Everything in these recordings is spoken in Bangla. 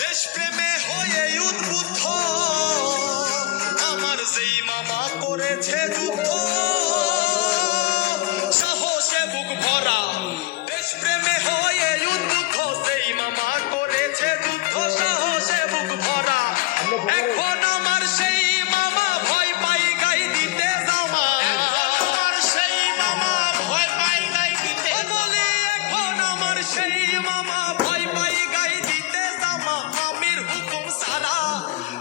দেশপ্রেমে হয়ে উদ্বুদ্ধ আমার যেই মামা করেছে যুদ্ধ, সাহসে বুক ভরা। দেশপ্রেমে হয়ে উদ্বুদ্ধ সেই মামা করেছে যুদ্ধ, সাহসে বুক ভরা। এখন আমার সেই মামা ভয় পাই গাই দিতে জামা, আমার সেই মামা ভয় পাই গাই দিতে বলি। এখন আমার সেই মামা ভয় পাই গাই দিতে জামা, আমির হুকুম সারা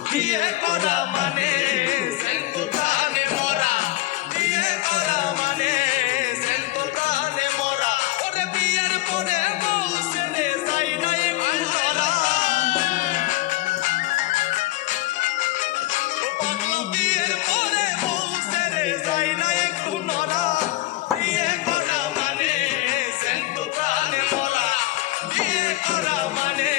বিয়ে করা মানে সেন্তু প্রাণে মরা, বিয়ে করা মানে সেন্তু প্রাণে মরা। ওরে বিয়ের পরে বউ ছেড়ে যাই না একটু ধরা, পাগলা বিয়ের পরে বউ ছেড়ে যাই না একটু নরা। বিয়ে করা মানে সেন্তু প্রাণে মরা, বিয়ে করা মানে